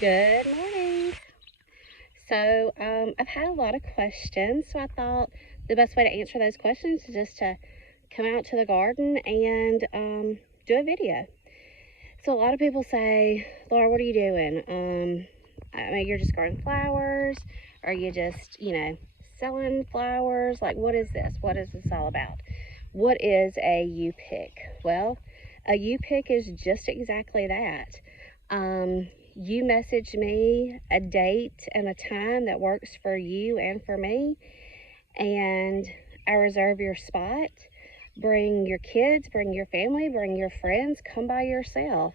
Good morning. So I've had a lot of questions, so I thought the best way to answer those questions is just to come out to the garden and do a video. So a lot of people say, Laura, what are you doing? I mean, you're just growing flowers? Or are you just, selling flowers? Like, what is this? What is this all about? What is a U-pick? Well, a U-pick is just exactly that. You message me a date and a time that works for you and for me, and I reserve your spot. Bring your kids, bring your family, bring your friends, come by yourself.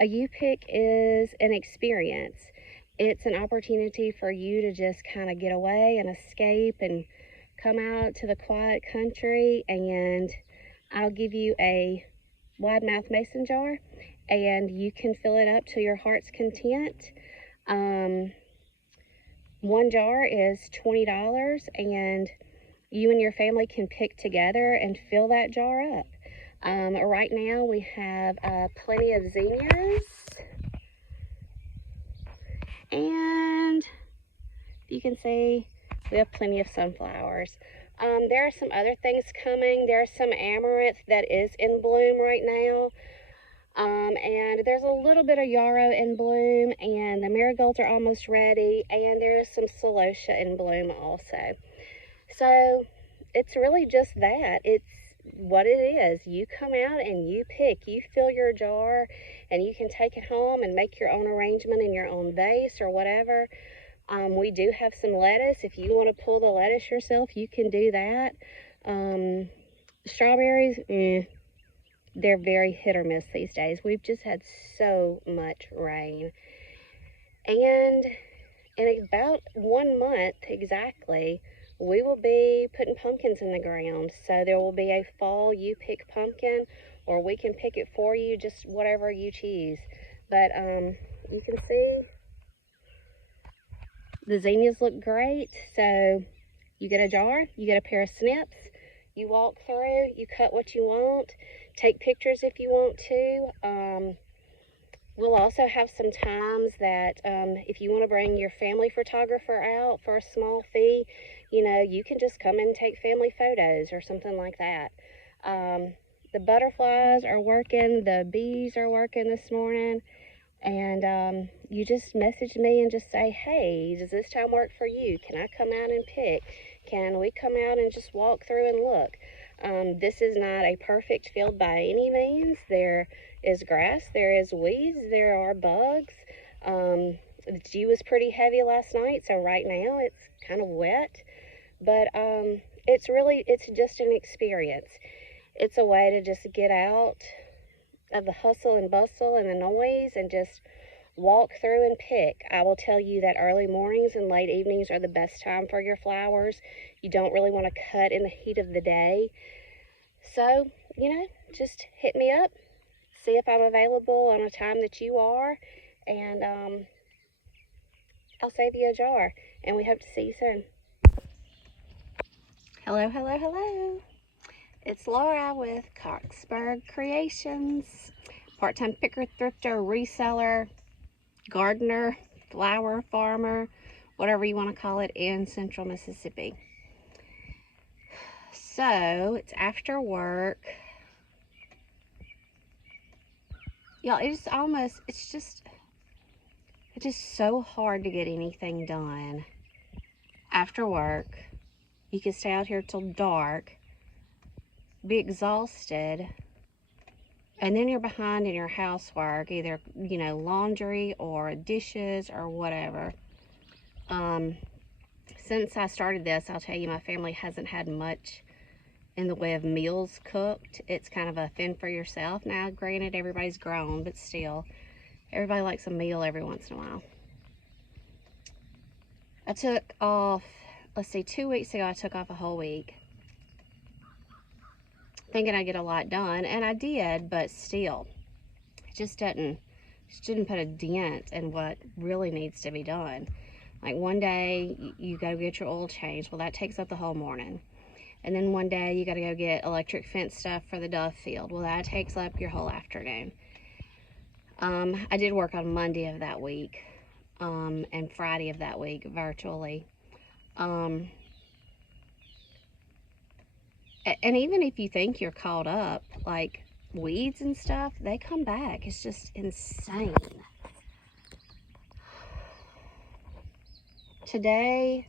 A U-pick is an experience. It's an opportunity for you to just kind of get away and escape and come out to the quiet country, and I'll give you a wide mouth mason jar and you can fill it up to your heart's content. One jar is $20 and you and your family can pick together and fill that jar up. Right now we have plenty of zinnias, and you can see we have plenty of sunflowers. There are some other things coming. There's some amaranth that is in bloom right now. And there's a little bit of yarrow in bloom, and the marigolds are almost ready, and there's some celosia in bloom also. So it's really just that. It's what it is. You come out and you pick, you fill your jar, and you can take it home and make your own arrangement in your own vase or whatever. We do have some lettuce. If you want to pull the lettuce yourself, you can do that. Strawberries, they're very hit or miss these days. We've just had so much rain. And in about 1 month exactly, we will be putting pumpkins in the ground. So there will be a fall U-pick pumpkin, or we can pick it for you, just whatever you choose. But you can see the zinnias look great. So you get a jar, you get a pair of snips, you walk through, you cut what you want, take pictures if you want to. We'll also have some times that if you want to bring your family photographer out for a small fee, you can just come and take family photos or something like that. The butterflies are working, the bees are working this morning, and you just message me and just say, hey, does this time work for you? Can I come out and pick? Can we come out and just walk through and look? This is not a perfect field by any means. There is grass, there is weeds, there are bugs. The dew was pretty heavy last night, so right now it's kind of wet. But it's just an experience. It's a way to just get out of the hustle and bustle and the noise and just walk through and pick. I will tell you that early mornings and late evenings are the best time for your flowers. You don't really want to cut in the heat of the day. So, just hit me up, see if I'm available on a time that you are, and I'll save you a jar, and we hope to see you soon. Hello, hello, hello. It's Laura with Coxburg Creations, part-time picker, thrifter, reseller, gardener, flower farmer, whatever you want to call it, in Central Mississippi. So it's after work. Y'all, it's just so hard to get anything done after work. You can stay out here till dark, be exhausted, and then you're behind in your housework, either, laundry or dishes or whatever. Since I started this, I'll tell you, my family hasn't had much in the way of meals cooked. It's kind of a fend for yourself. Now, granted, everybody's grown, but still, everybody likes a meal every once in a while. I took off, 2 weeks ago, I took off a whole week, thinking I'd get a lot done, and I did, but still, it just didn't put a dent in what really needs to be done. Like one day, you go get your oil changed. Well, that takes up the whole morning. And then one day, you got to go get electric fence stuff for the dove field. Well, that takes up your whole afternoon. I did work on Monday of that week. and Friday of that week virtually. And even if you think you're caught up, like weeds and stuff, they come back. It's just insane. Today,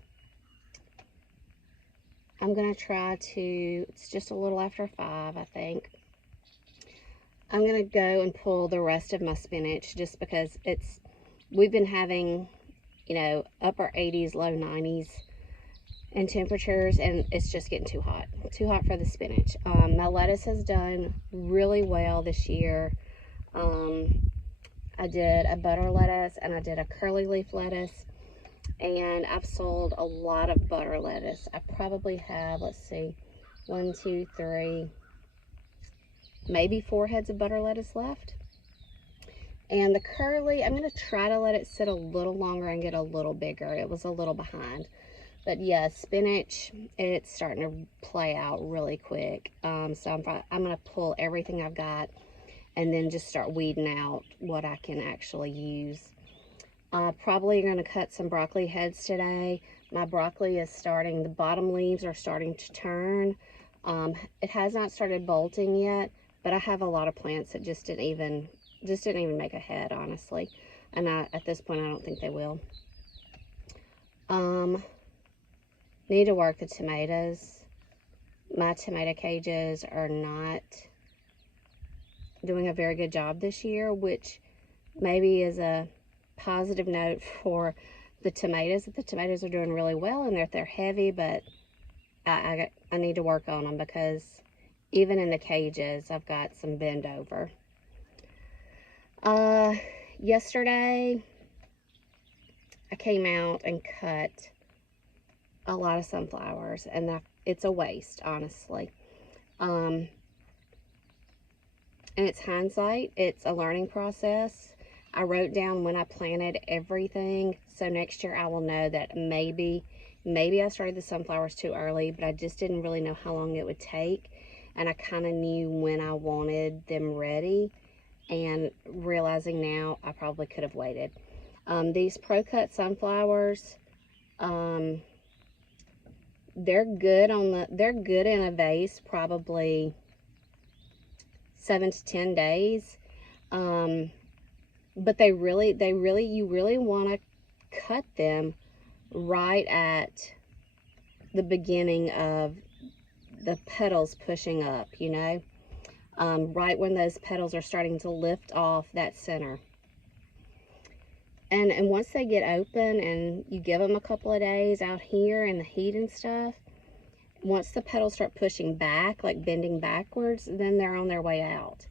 I'm going to try to, it's just a little after 5, I think. I'm going to go and pull the rest of my spinach just because we've been having, you know, upper 80s, low 90s in temperatures, and it's just getting too hot for the spinach. My lettuce has done really well this year. I did a butter lettuce and I did a curly leaf lettuce, and I've sold a lot of butter lettuce. I probably have, let's see, 1, 2, 3, maybe 4 heads of butter lettuce left. And the curly, I'm going to try to let it sit a little longer and get a little bigger. It was a little behind. But yeah, spinach, it's starting to play out really quick. So I'm going to pull everything I've got and then just start weeding out what I can actually use. Probably going to cut some broccoli heads today. My broccoli is starting, the bottom leaves are starting to turn. It has not started bolting yet, but I have a lot of plants that just didn't even make a head, honestly. And at this point, I don't think they will. Need to work the tomatoes. My tomato cages are not doing a very good job this year, which maybe is a positive note for the tomatoes. The tomatoes are doing really well and they're heavy, but I need to work on them because even in the cages, I've got some bend over. Yesterday, I came out and cut a lot of sunflowers, and it's a waste, honestly. And it's hindsight. It's a learning process. I wrote down when I planted everything, so next year I will know that maybe I started the sunflowers too early, but I just didn't really know how long it would take, and I kind of knew when I wanted them ready, and realizing now I probably could have waited. These Pro-Cut sunflowers, they're good in a vase probably 7 to 10 days. But you really want to cut them right at the beginning of the petals pushing up, you know, right when those petals are starting to lift off that center. And once they get open and you give them a couple of days out here in the heat and stuff, once the petals start pushing back, like bending backwards, then they're on their way out.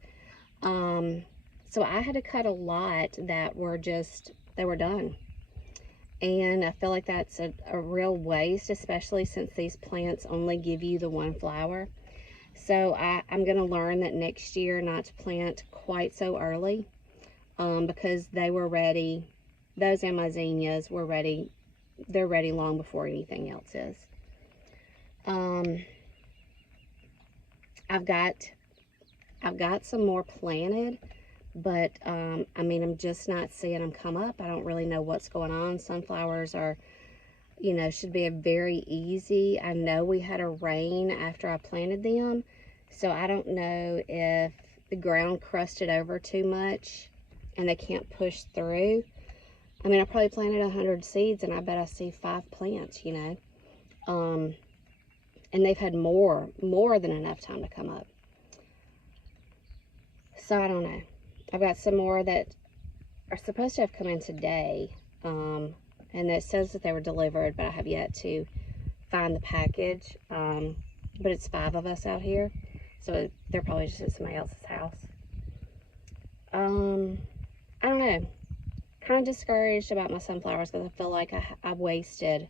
So I had to cut a lot that were they were done. And I feel like that's a real waste, especially since these plants only give you the one flower. So I'm going to learn that next year not to plant quite so early, because they were ready. Those and my zinnias were ready. They're ready long before anything else is. I've got some more planted, but I mean, I'm just not seeing them come up. I don't really know what's going on. Sunflowers are, you know, should be a very easy. I know we had a rain after I planted them, so I don't know if the ground crusted over too much and they can't push through. I mean, I probably planted 100 seeds and I bet I see 5 plants, you know. And they've had more than enough time to come up. So I don't know. I've got some more that are supposed to have come in today. And it says that they were delivered, but I have yet to find the package. But it's 5 of us out here, so they're probably just at somebody else's house. I don't know. Kind of discouraged about my sunflowers because I feel like I wasted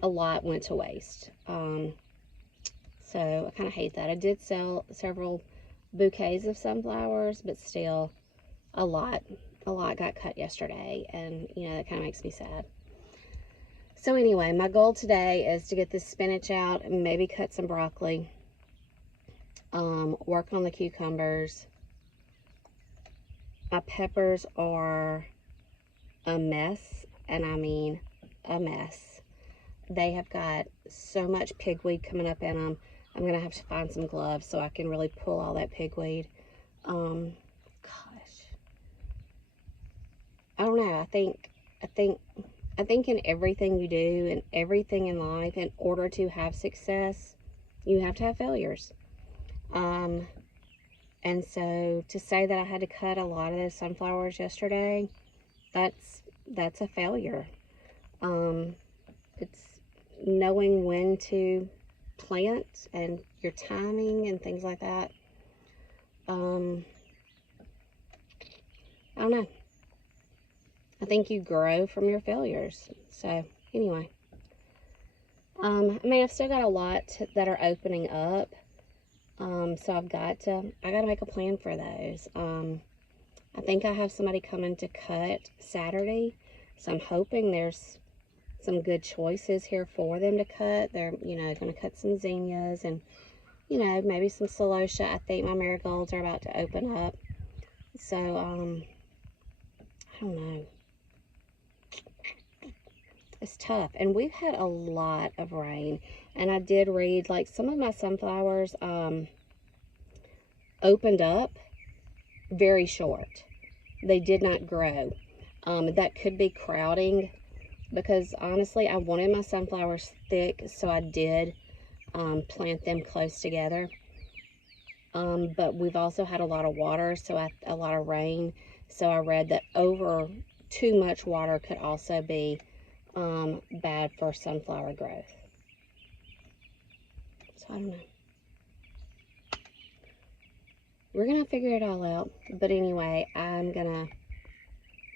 a lot, went to waste. So I kind of hate that. I did sell several bouquets of sunflowers, but still a lot got cut yesterday, and you know, that kind of makes me sad. So anyway, my goal today is to get this spinach out and maybe cut some broccoli, work on the cucumbers. My peppers are a mess, and I mean a mess. They have got so much pigweed coming up in them. I'm gonna have to find some gloves so I can really pull all that pigweed. Gosh, I don't know. I think in everything you do and everything in life, in order to have success, you have to have failures. And so to say that I had to cut a lot of those sunflowers yesterday, that's a failure. It's knowing when to plant and your timing and things like that. I don't know. I think you grow from your failures. So anyway, I mean, I've still got a lot that are opening up. So I got to make a plan for those. I think I have somebody coming to cut Saturday, so I'm hoping there's some good choices here for them to cut. They're, you know, going to cut some zinnias and, you know, maybe some celosia. I think my marigolds are about to open up. So, I don't know. It's tough. And we've had a lot of rain. And I did read, like, some of my sunflowers opened up very short. They did not grow. That could be crowding, because honestly I wanted my sunflowers thick, so I did plant them close together. But we've also had a lot of water, so a lot of rain, so I read that over too much water could also be bad for sunflower growth. So I don't know. We're gonna figure it all out. But anyway, I'm gonna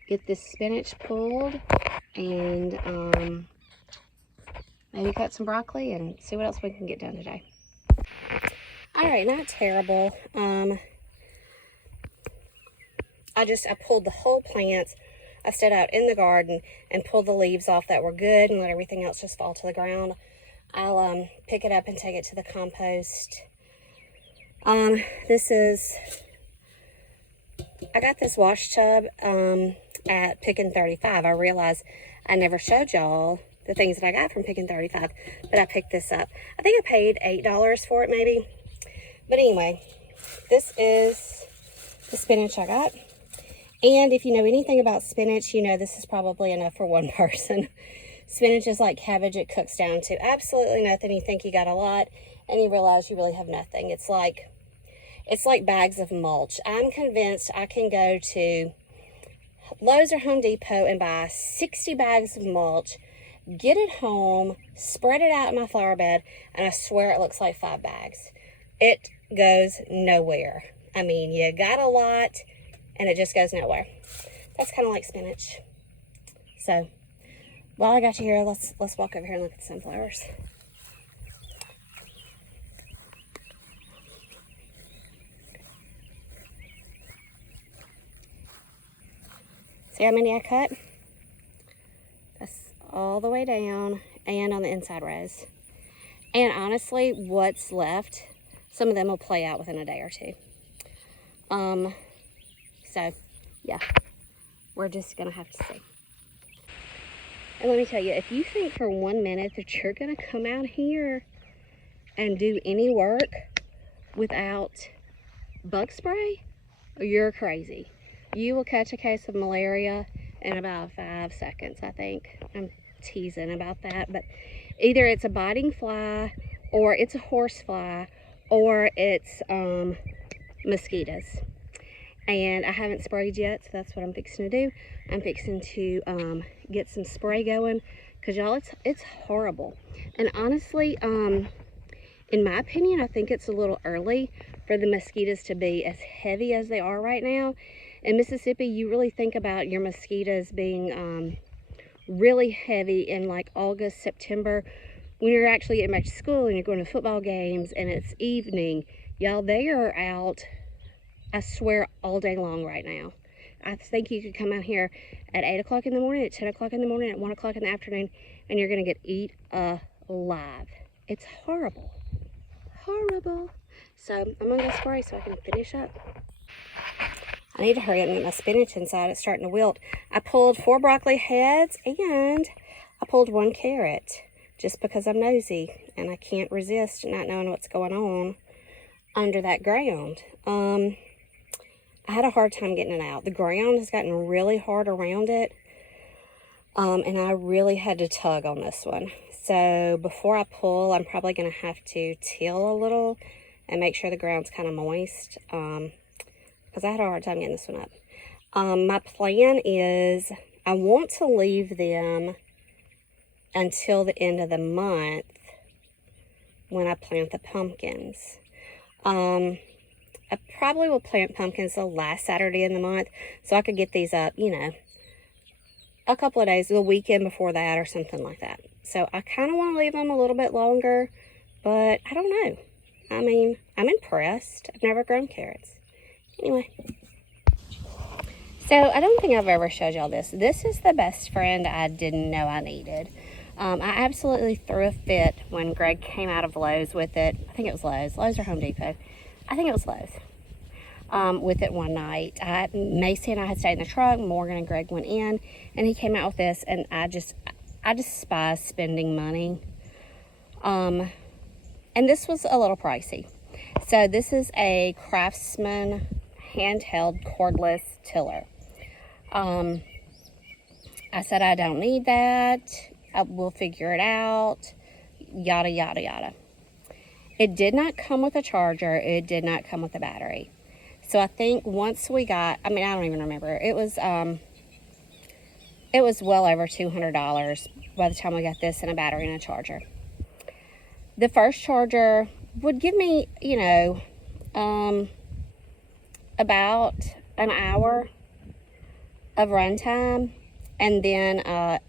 get this spinach pulled and maybe cut some broccoli and see what else we can get done today. All right, not terrible. I pulled the whole plants. I stood out in the garden and pulled the leaves off that were good and let everything else just fall to the ground. I'll pick it up and take it to the compost. I got this wash tub at Pickin' 35. I realized I never showed y'all the things that I got from Pickin' 35, but I picked this up. I think I paid $8 for it maybe. But anyway, this is the spinach I got. And if you know anything about spinach, you know this is probably enough for one person. Spinach is like cabbage. It cooks down to absolutely nothing. You think you got a lot, and you realize you really have nothing. It's like bags of mulch. I'm convinced I can go to Lowe's or Home Depot and buy 60 bags of mulch, get it home, spread it out in my flower bed, and I swear it looks like 5 bags. It goes nowhere. I mean, you got a lot, and it just goes nowhere. That's kind of like spinach. So, while I got you here, let's walk over here and look at the sunflowers. See how many I cut? That's all the way down and on the inside rows. And honestly, what's left, some of them will play out within a day or two. So yeah, we're just gonna have to see. And let me tell you, if you think for 1 minute that you're gonna come out here and do any work without bug spray, you're crazy. You will catch a case of malaria in about 5 seconds, I think. I'm teasing about that, but either it's a biting fly, or it's a horse fly, or it's mosquitoes. And I haven't sprayed yet, so that's what I'm fixing to do. I'm fixing to get some spray going, because y'all, it's horrible. And honestly, in my opinion, I think it's a little early for the mosquitoes to be as heavy as they are right now. In Mississippi, you really think about your mosquitoes being really heavy in like August, September, when you're actually getting back to school and you're going to football games and it's evening. Y'all, they are out, I swear, all day long right now. I think you could come out here at 8 o'clock in the morning, at 10 o'clock in the morning, at 1 o'clock in the afternoon, and you're going to get eat alive. It's horrible. Horrible. So I'm going to go spray so I can finish up. I need to hurry up and get my spinach inside. It's starting to wilt. I pulled 4 broccoli heads and I pulled 1 carrot just because I'm nosy and I can't resist not knowing what's going on under that ground. I had a hard time getting it out. The ground has gotten really hard around it, and I really had to tug on this one. So before I pull, I'm probably going to have to till a little and make sure the ground's kind of moist, because I had a hard time getting this one up. My plan is I want to leave them until the end of the month when I plant the pumpkins. I probably will plant pumpkins the last Saturday in the month, so I could get these up, you know, a couple of days, the weekend before that or something like that. So I kind of want to leave them a little bit longer, but I don't know. I mean, I'm impressed. I've never grown carrots. Anyway. So I don't think I've ever showed y'all this. This is the best friend I didn't know I needed. I absolutely threw a fit when Greg came out of Lowe's with it. I think it was Lowe's or Home Depot. I think it was Lowe's. With it one night. Macy and I had stayed in the truck. Morgan and Greg went in, and he came out with this, and I despise spending money. And this was a little pricey. So this is a Craftsman handheld cordless tiller. I said I don't need that. We'll figure it out. Yada, yada, yada. It did not come with a charger. It did not come with a battery. So I think once we got, I mean, I don't even remember. It was well over $200 by the time we got this and a battery and a charger. The first charger would give me, you know, about an hour of runtime. And then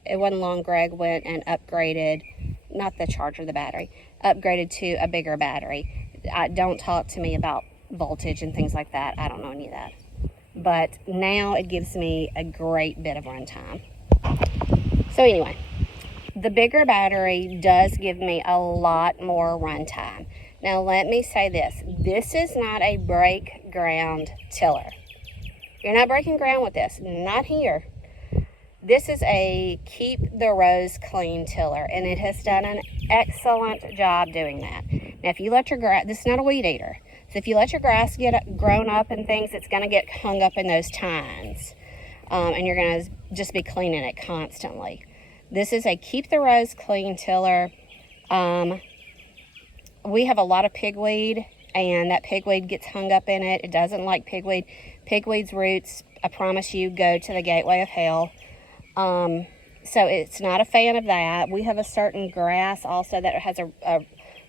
it wasn't long, Greg went and upgraded, not the charger, the battery, upgraded to a bigger battery. Don't talk to me about voltage and things like that. I don't know any of that. But now it gives me a great bit of runtime. So anyway, the bigger battery does give me a lot more runtime. Now let me say this. This is not a break ground tiller. You're not breaking ground with this. Not here. This is a keep the rows clean tiller, and it has done an excellent job doing that. Now, if you let your grass, this is not a weed eater. So if you let your grass get grown up and things, it's going to get hung up in those tines, and you're going to just be cleaning it constantly. This is a keep the rows clean tiller. We have a lot of pigweed, and that pigweed gets hung up in it. It doesn't like pigweed. Pigweed's roots, I promise you, go to the gateway of hell. So it's not a fan of that. We have a certain grass also that has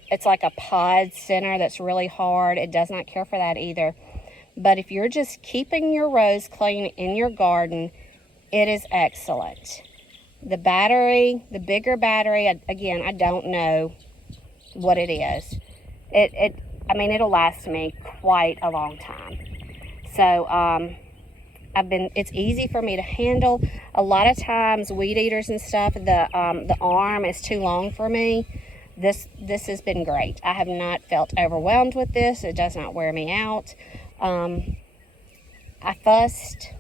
it's like a pod center that's really hard. It does not care for that either. But if you're just keeping your rows clean in your garden, it is excellent. The battery, the bigger battery, again, I don't know what it is. I mean, it'll last me quite a long time. So, it's easy for me to handle. A lot of times weed eaters and stuff, the arm is too long for me. This has been great. I have not felt overwhelmed with this. It does not wear me out. I fussed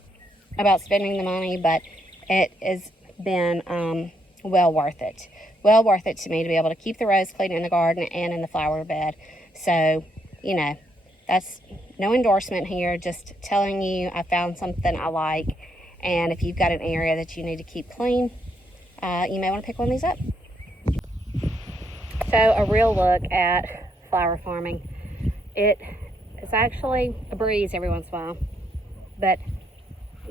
about spending the money, but it has been well worth it. Well worth it to me to be able to keep the rows clean in the garden and in the flower bed. So, you know, that's no endorsement here, just telling you I found something I like, and if you've got an area that you need to keep clean, you may want to pick one of these up. So a real look at flower farming. It is actually a breeze every once in a while, but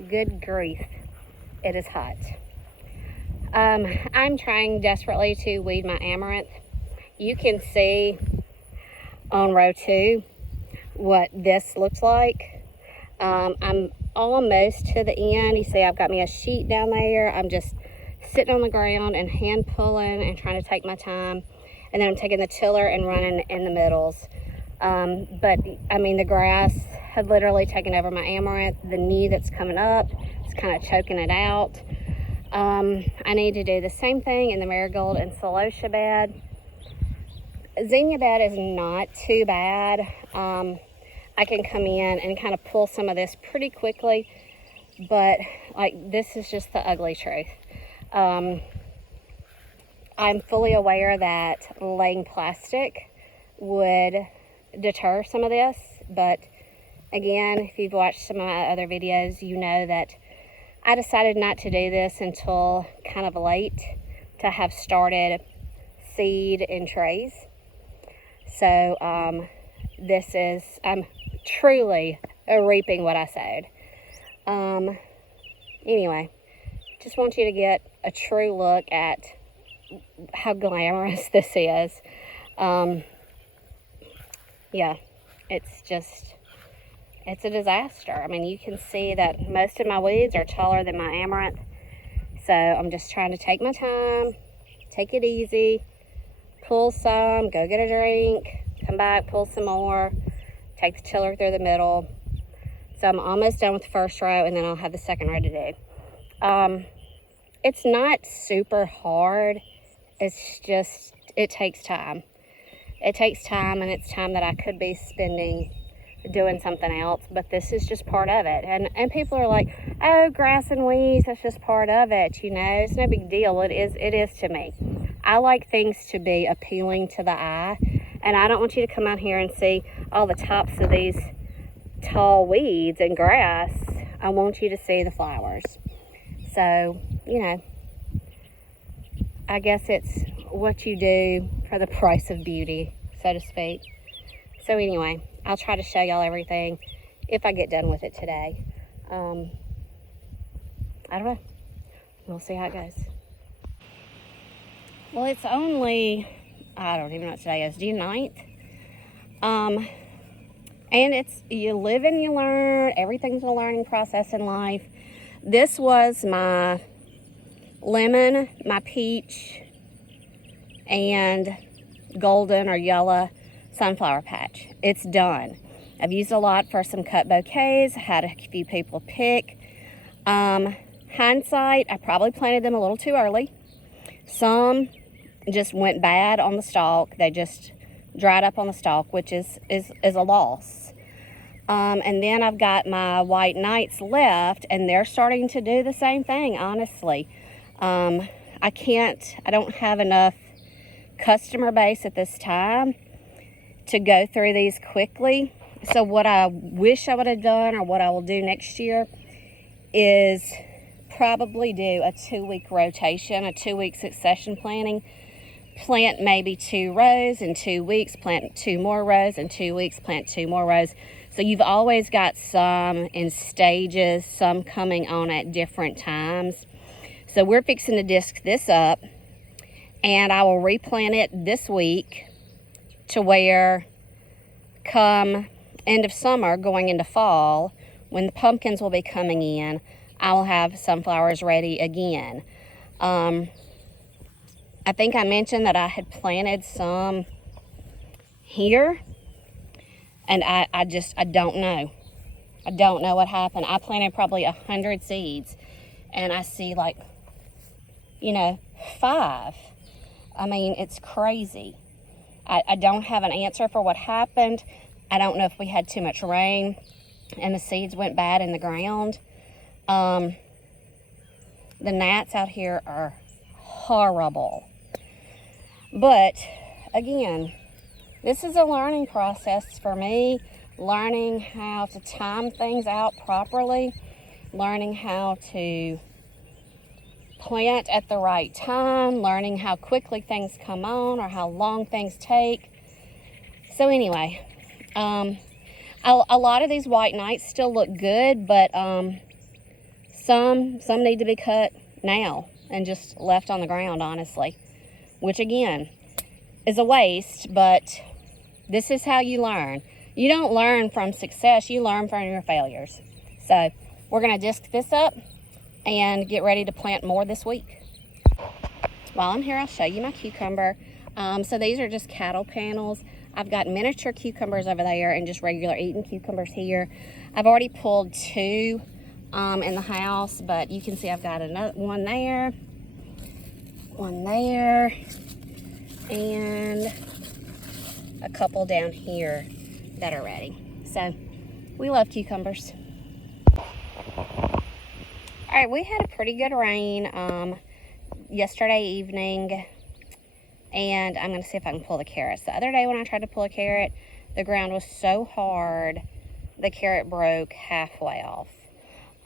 good grief, it is hot. I'm trying desperately to weed my amaranth. You can see on row 2 what this looks like. I'm almost to the end. You see I've got me a sheet down there. I'm just sitting on the ground and hand pulling and trying to take my time, and then I'm taking the tiller and running in the middles. But I mean, the grass had literally taken over my amaranth. The new that's coming up is kind of choking it out. I need to do the same thing in the marigold and celosia bed. Zinnia bed is not too bad. I can come in and kind of pull some of this pretty quickly, but like this is just the ugly truth. I'm fully aware that laying plastic would deter some of this, but again, if you've watched some of my other videos, you know that I decided not to do this until kind of late to have started seed in trays. So I'm truly reaping what I sowed. Anyway, just want you to get a true look at how glamorous this is. Yeah, it's a disaster. I mean, you can see that most of my weeds are taller than my amaranth. So I'm just trying to take my time, take it easy, pull some, go get a drink, come back, pull some more, take the tiller through the middle. So I'm almost done with the first row, and then I'll have the second row to do. It's not super hard. It's just, it takes time. It takes time, and it's time that I could be spending doing something else, but this is just part of it. And people are like, oh, grass and weeds, that's just part of it, you know, it's no big deal. It is to me. I like things to be appealing to the eye, and I don't want you to come out here and see all the tops of these tall weeds and grass. I want you to see the flowers. So, you know, I guess it's what you do for the price of beauty, so to speak. So anyway, I'll try to show y'all everything if I get done with it today. I don't know. We'll see how it goes. Well, it's only, I don't even know what today is, June 9th. And it's, you live and you learn. Everything's a learning process in life. This was my lemon, my peach, and golden or yellow sunflower patch. It's done. I've used a lot for some cut bouquets. Had a few people pick. Hindsight, I probably planted them a little too early. Some just went bad on the stalk. They just dried up on the stalk, which is a loss. And then I've got my white knights left, and they're starting to do the same thing, honestly. I don't have enough customer base at this time to go through these quickly. So what I wish I would have done, or what I will do next year, is probably do a 2-week rotation, a 2-week succession planting. Plant maybe 2 rows in 2 weeks, plant 2 more rows in 2 weeks, plant 2 more rows. So you've always got some in stages, some coming on at different times. So we're fixing to disc this up, and I will replant it this week to where come end of summer going into fall, when the pumpkins will be coming in, I will have sunflowers ready again. I think I mentioned that I had planted some here, and I don't know. I don't know what happened. I planted probably 100 seeds, and I see like, 5. I mean, it's crazy. I don't have an answer for what happened. I don't know if we had too much rain and the seeds went bad in the ground. The gnats out here are horrible. But again, this is a learning process for me, learning how to time things out properly, learning how to plant at the right time, learning how quickly things come on or how long things take. So anyway, a lot of these white knights still look good, but some need to be cut now and just left on the ground, honestly, which again is a waste, but this is how you learn. You don't learn from success, you learn from your failures. So we're going to disc this up and get ready to plant more this week. While I'm here, I'll show you my cucumber. So these are just cattle panels. I've got miniature cucumbers over there and just regular eating cucumbers here. I've already pulled 2 in the house, but you can see I've got another one there, and a couple down here that are ready. So We love cucumbers. All right, we had a pretty good rain yesterday evening, and I'm gonna see if I can pull the carrots. The other day when I tried to pull a carrot, the ground was so hard, the carrot broke halfway off.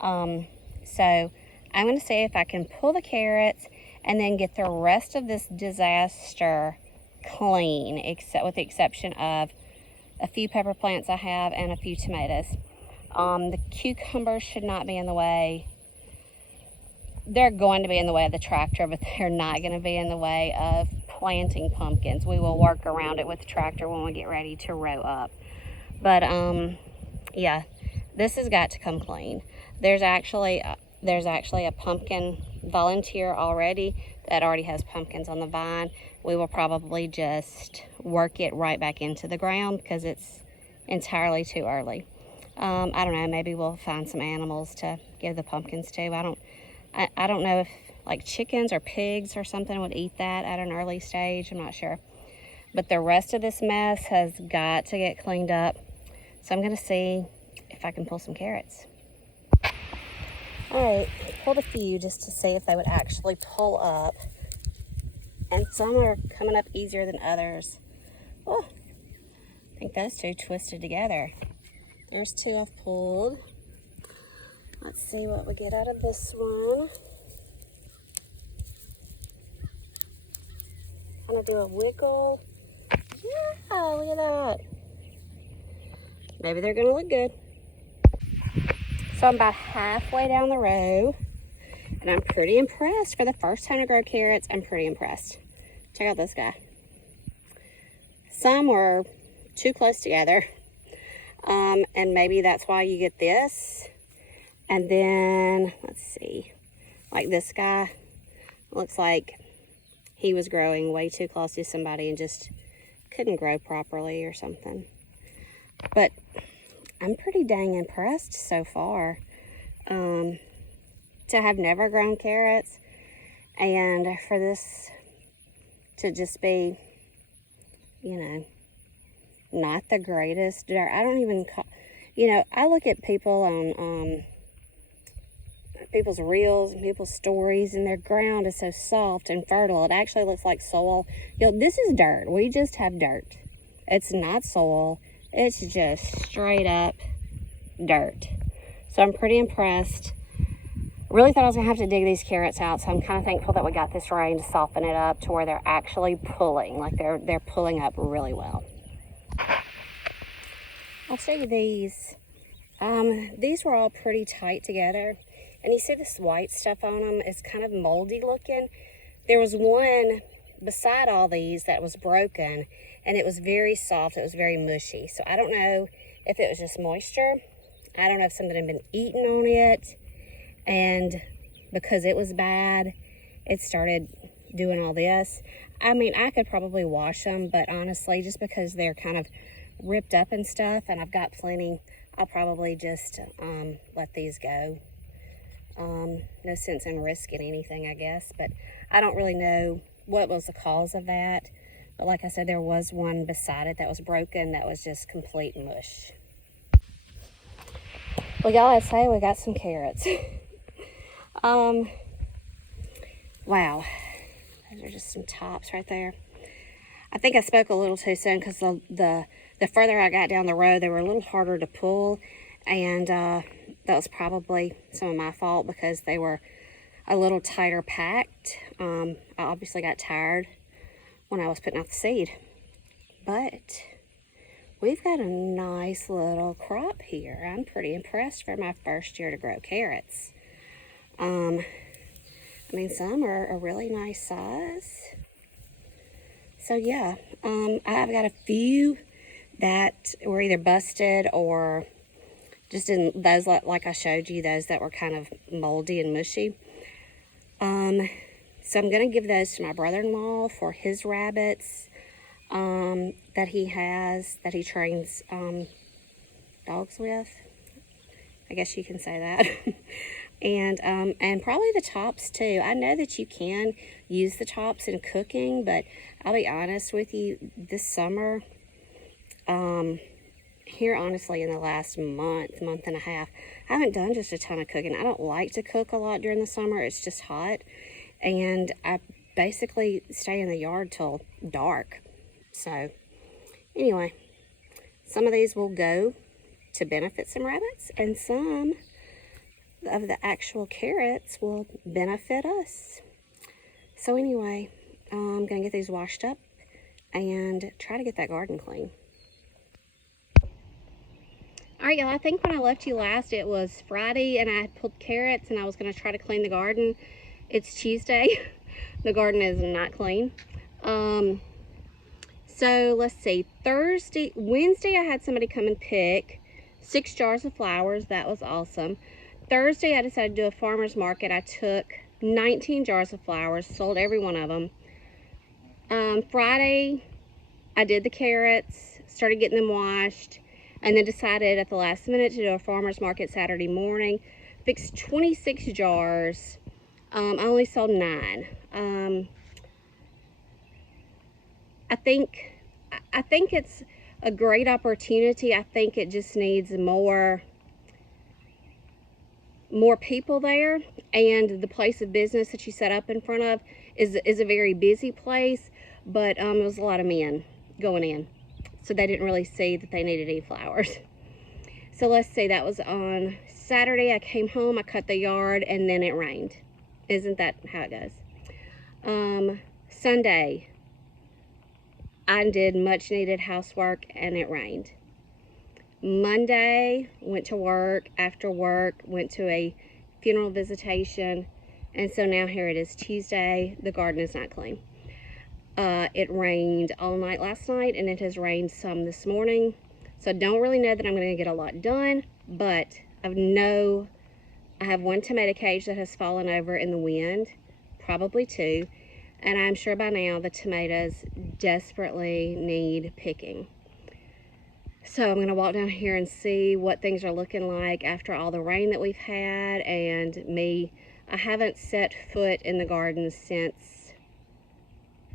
So I'm gonna see if I can pull the carrots and then get the rest of this disaster clean, except with the exception of a few pepper plants I have and a few tomatoes. The cucumbers should not be in the way. They're going to be in the way of the tractor, but they're not going to be in the way of planting pumpkins. We will work around it with the tractor when we get ready to row up. But yeah, this has got to come clean. There's actually a pumpkin volunteer already that already has pumpkins on the vine. We will probably just work it right back into the ground because it's entirely too early. I don't know, maybe we'll find some animals to give the pumpkins to. I don't know if like chickens or pigs or something would eat that at an early stage. I'm not sure. But the rest of this mess has got to get cleaned up. So I'm going to see if I can pull some carrots. All right, I pulled a few just to see if they would actually pull up. And some are coming up easier than others. Oh, I think those two twisted together. There's two I've pulled. Let's see what we get out of this one. I'm gonna do a wiggle. Yeah, look at that. Maybe they're gonna look good. So I'm about halfway down the row, and I'm pretty impressed. For the first time to grow carrots, I'm pretty impressed. Check out this guy. Some were too close together, and maybe that's why you get this. And then, let's see, like this guy, looks like he was growing way too close to somebody and just couldn't grow properly or something. But I'm pretty dang impressed so far. To have never grown carrots and for this to just be, you know, not the greatest dirt. I don't even call, you know, I look at people on people's reels and people's stories, and their ground is so soft and fertile. It actually looks like soil. You know, this is dirt. We just have dirt. It's not soil. It's just straight up dirt. So I'm pretty impressed. Really thought I was gonna have to dig these carrots out, so I'm kind of thankful that we got this rain to soften it up to where they're actually pulling, like they're pulling up really well. I'll show you these. These were all pretty tight together. And you see this white stuff on them? It's kind of moldy looking. There was one beside all these that was broken, and it was very soft. It was very mushy. So I don't know if it was just moisture. I don't know if something had been eaten on it, and because it was bad, it started doing all this. I mean, I could probably wash them, but honestly, just because they're kind of ripped up and stuff, and I've got plenty, I'll probably just let these go. No sense in risking anything, I guess, but I don't really know what was the cause of that. But like I said, there was one beside it that was broken that was just complete mush. Well, y'all, I'd say we got some carrots. Wow, those are just some tops right there. I think I spoke a little too soon because the further I got down the road, they were a little harder to pull, and that was probably some of my fault because they were a little tighter packed. I obviously got tired when I was putting out the seed, but we've got a nice little crop here. I'm pretty impressed for my first year to grow carrots. I mean, some are a really nice size. So yeah, I've got a few that were either busted or just in those, like I showed you, those that were kind of moldy and mushy. So I'm going to give those to my brother-in-law for his rabbits that he trains dogs with. I guess you can say that. And probably the tops too. I know that you can use the tops in cooking, but I'll be honest with you, this summer, here, honestly, in the last month and a half, I haven't done just a ton of cooking. I don't like to cook a lot during the summer. It's just hot. And I basically stay in the yard till dark. So, anyway, some of these will go to benefit some rabbits, and some of the actual carrots will benefit us. So anyway, I'm going to get these washed up and try to get that garden clean. Alright, y'all, I think when I left you last, it was Friday, and I had pulled carrots, and I was going to try to clean the garden. It's Tuesday. The garden is not clean. So let's see. Wednesday, I had somebody come and pick 6 jars of flowers. That was awesome. Thursday, I decided to do a farmer's market. I took 19 jars of flowers, sold every one of them. Friday, I did the carrots, started getting them washed, and then decided at the last minute to do a farmer's market Saturday morning. Fixed 26 jars. I only sold 9. I think it's a great opportunity. I think it just needs more people there, and the place of business that you set up in front of is a very busy place, but there was a lot of men going in, so they didn't really see that they needed any flowers. So let's see, that was on Saturday. I came home, I cut the yard, and then it rained. Isn't that how it goes? Sunday, I did much needed housework, and it rained. Monday, went to work. After work, went to a funeral visitation, and so now here it is Tuesday. The garden is not clean. It rained all night last night, and it has rained some this morning, so I don't really know that I'm going to get a lot done, but I have 1 tomato cage that has fallen over in the wind, probably 2, and I'm sure by now the tomatoes desperately need picking. So I'm going to walk down here and see what things are looking like after all the rain that we've had. And I haven't set foot in the garden since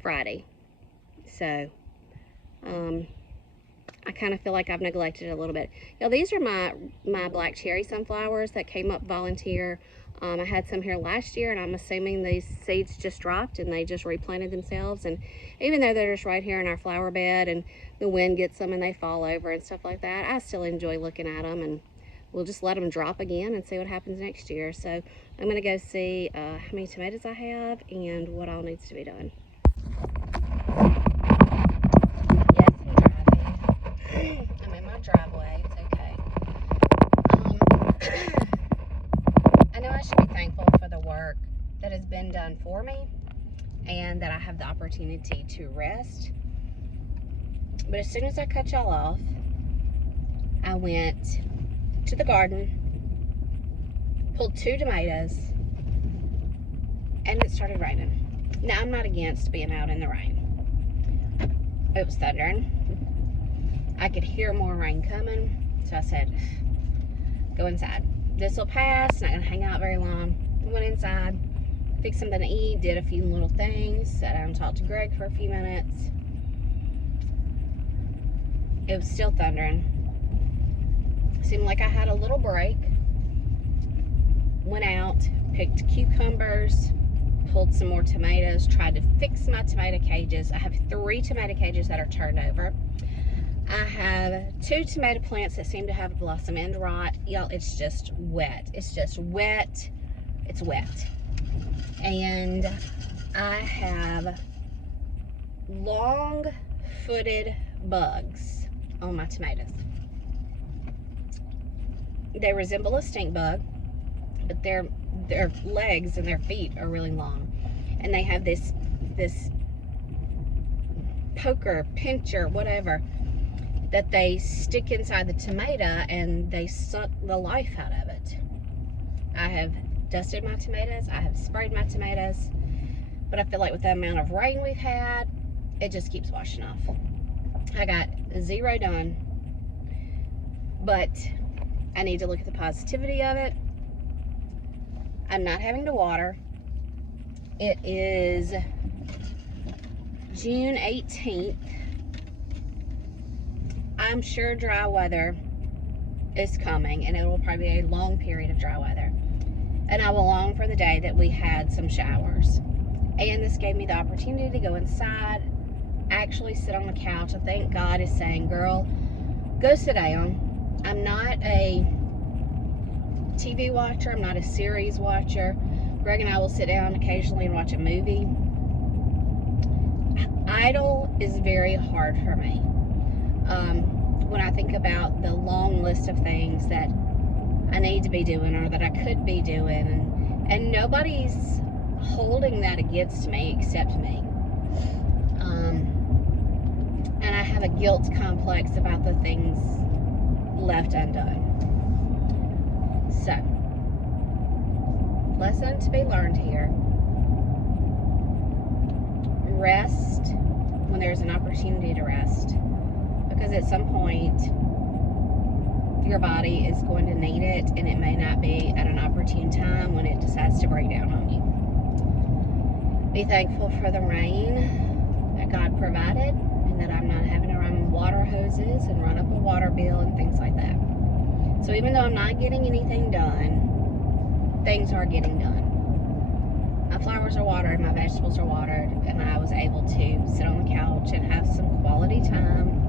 Friday. So I kind of feel like I've neglected it a little bit. Y'all, these are my black cherry sunflowers that came up volunteer. I had some here last year, and I'm assuming these seeds just dropped and they just replanted themselves. And even though they're just right here in our flower bed and the wind gets them and they fall over and stuff like that, I still enjoy looking at them, and we'll just let them drop again and see what happens next year. So I'm going to go see how many tomatoes I have and what all needs to be done. Yes, I'm driving. I'm in my driveway. It's okay. I know I should be thankful for the work that has been done for me and that I have the opportunity to rest. But as soon as I cut y'all off, I went to the garden, pulled 2 tomatoes, and it started raining. Now, I'm not against being out in the rain. It was thundering. I could hear more rain coming, so I said, go inside. This will pass, not gonna hang out very long. I went inside, fixed something to eat, did a few little things, sat down and talked to Greg for a few minutes. It was still thundering. Seemed like I had a little break. Went out, picked cucumbers, pulled some more tomatoes, tried to fix my tomato cages. I have 3 tomato cages that are turned over. I have 2 tomato plants that seem to have blossom end rot. Y'all, it's just wet. It's just wet. It's wet. And I have long-footed bugs on my tomatoes. They resemble a stink bug, but their legs and their feet are really long. And they have this poker, pincher, whatever, that they stick inside the tomato and they suck the life out of it. I have dusted my tomatoes, I have sprayed my tomatoes, but I feel like with the amount of rain we've had, it just keeps washing off. I got 0 done, but I need to look at the positivity of it. I'm not having to water. It is June 18th. I'm sure dry weather is coming, and it will probably be a long period of dry weather. And I will long for the day that we had some showers. And this gave me the opportunity to go inside, actually sit on the couch, and thank God is saying, girl, go sit down. I'm not a TV watcher. I'm not a series watcher. Greg and I will sit down occasionally and watch a movie. Idle is very hard for me. When I think about the long list of things that I need to be doing or that I could be doing, and nobody's holding that against me except me. And I have a guilt complex about the things left undone. So, lesson to be learned here. Rest when there's an opportunity to rest. Because at some point, your body is going to need it, and it may not be at an opportune time when it decides to break down on you. Be thankful for the rain that God provided, and that I'm not having to run water hoses and run up a water bill and things like that. So even though I'm not getting anything done, things are getting done. My flowers are watered, my vegetables are watered, and I was able to sit on the couch and have some quality time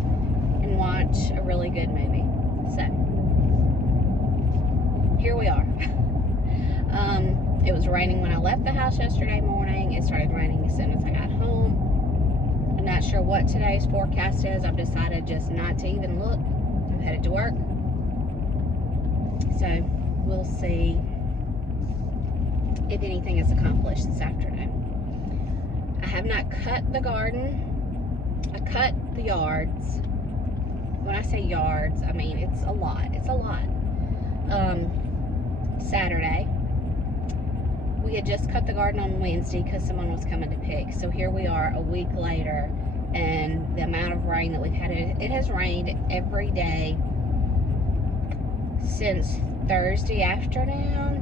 and watch a really good movie. So, here we are. It was raining when I left the house yesterday morning. It started raining as soon as I got home. I'm not sure what today's forecast is. I've decided just not to even look. I'm headed to work. So, we'll see if anything is accomplished this afternoon. I have not cut the garden. I cut the yards. When I say yards, I mean it's a lot. It's a lot. Saturday, we had just cut the garden on Wednesday because someone was coming to pick. So here we are a week later, and the amount of rain that we've had, it has rained every day since Thursday afternoon.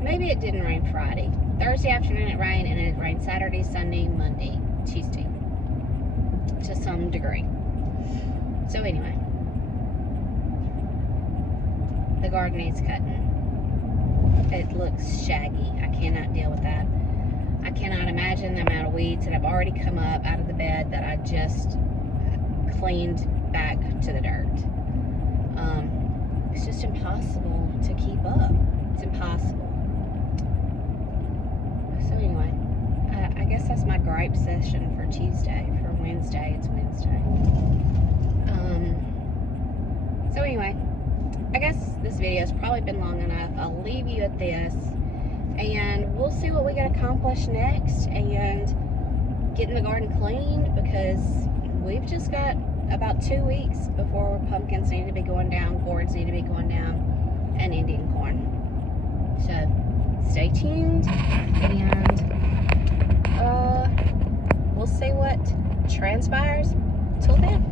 Maybe it didn't rain Friday. Thursday afternoon it rained, and it rained Saturday, Sunday, Monday, Tuesday, to some degree. So anyway, the garden needs cutting. It looks shaggy. I cannot deal with that. I cannot imagine the amount of weeds that have already come up out of the bed that I just cleaned back to the dirt. It's just impossible to keep up. It's impossible. So anyway, I guess that's my gripe session for Tuesday. For Wednesday, it's Wednesday. So anyway, I guess this video has probably been long enough. I'll leave you at this, and we'll see what we get accomplished next, and getting the garden cleaned, because we've just got about 2 weeks before pumpkins need to be going down, gourds need to be going down, and Indian corn. So stay tuned, and we'll see what transpires. Till then.